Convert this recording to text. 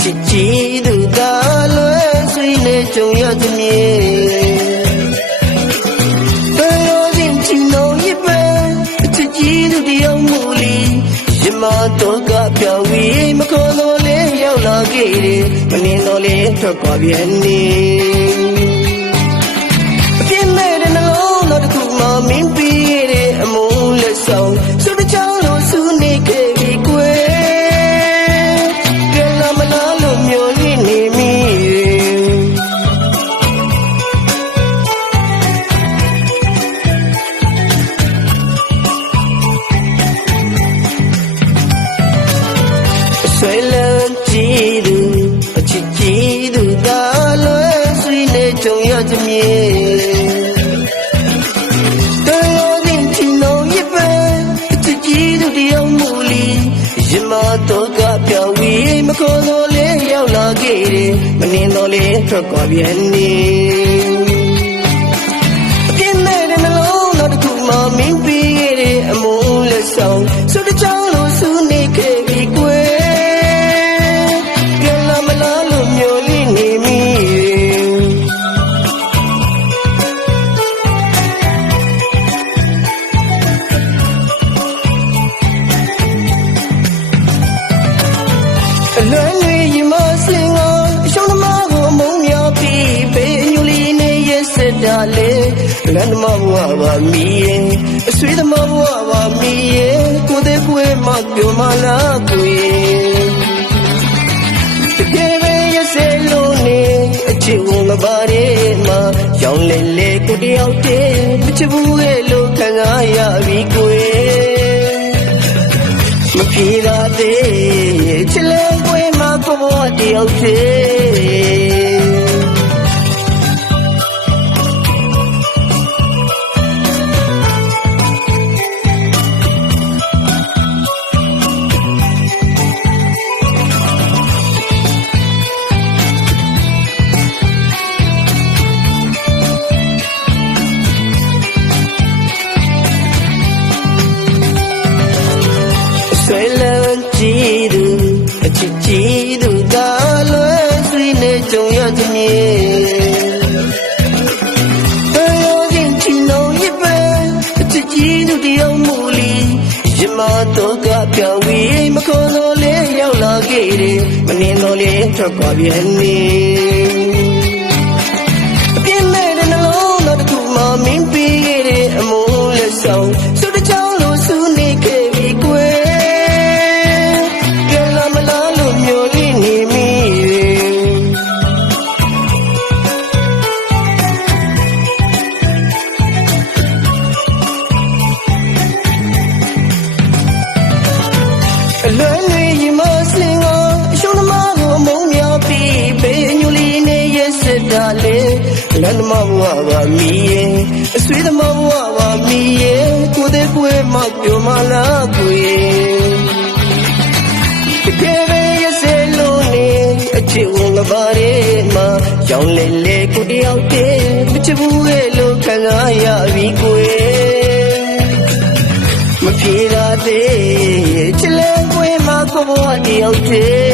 ချစ်ကြည်သူသာလွယ်ဆွေးနေကြုံရသည်မြေဘယ်လိုချင်းချင်လို့ရပဲချစ်ကြည်သူတယောက်မူလီရမတော့ကပြောင်းဝီမခေါ်လို့လေရောက်လာခဲ့တယ်မနေတော့လေထွက်သွားပြန်နေအပြင်းမဲ့တဲ့နှလုံးတော့တစ်ခုမှမင်းပြီး ဆွေလန်းကြည့်သူအချစ်ကြည့်သူသာလွယ်ဆွေနေကြုံရသည်မြေတော်ရသည်ချင်လို့ရပဲအချစ်ကြည့်သူတယောက်မူလီရမတော့ကပြောင်းဝီမခေါ်လို့လေရောက်လာခဲ့တယ်မနေတော့လေထွက်သွားပြန်နေ လေလမ်းသမားဘဝပါမီရဲ့အဆွေးသမားဘဝပါမီရဲ့ကိုယ်တဲ့ကွယ်မပြောမလားကွယ်တကယ်ပဲရစေလို့နေအချစ်ဝင်မပါတဲ့မှာရောင်လေလေကိုတယောက်တည်းမချစ်ဘူးရဲ့လို့ခံစားရပြီကွယ်မပြေတာသေးချစ်လဲကွယ်မှာကိုဘဝတယောက်သေးဆွေ တော့ကပြောင်းဝီမခေါ်လို့လေရောက်လာခဲ့တယ်မနေတော့လေထွက်သွားပြန်နေ လမ်းသမားဘဝပါမီရဲ့အဆွေးသမားဘဝပါမီရဲ့ကိုယ်တဲ့ကွယ်မပြောမလားကွယ်တကယ်ပဲရစေလို့နေအချစ်ဝင်ကပါရဲမှာရောင်လေလေကိုတယောက်တည်းမချစ်ဘူးရဲ့လို့ခံစားရပြီကွယ်မပြေတာသေးချစ်လဲကွယ်မှာကိုဘဝတယောက်တည်း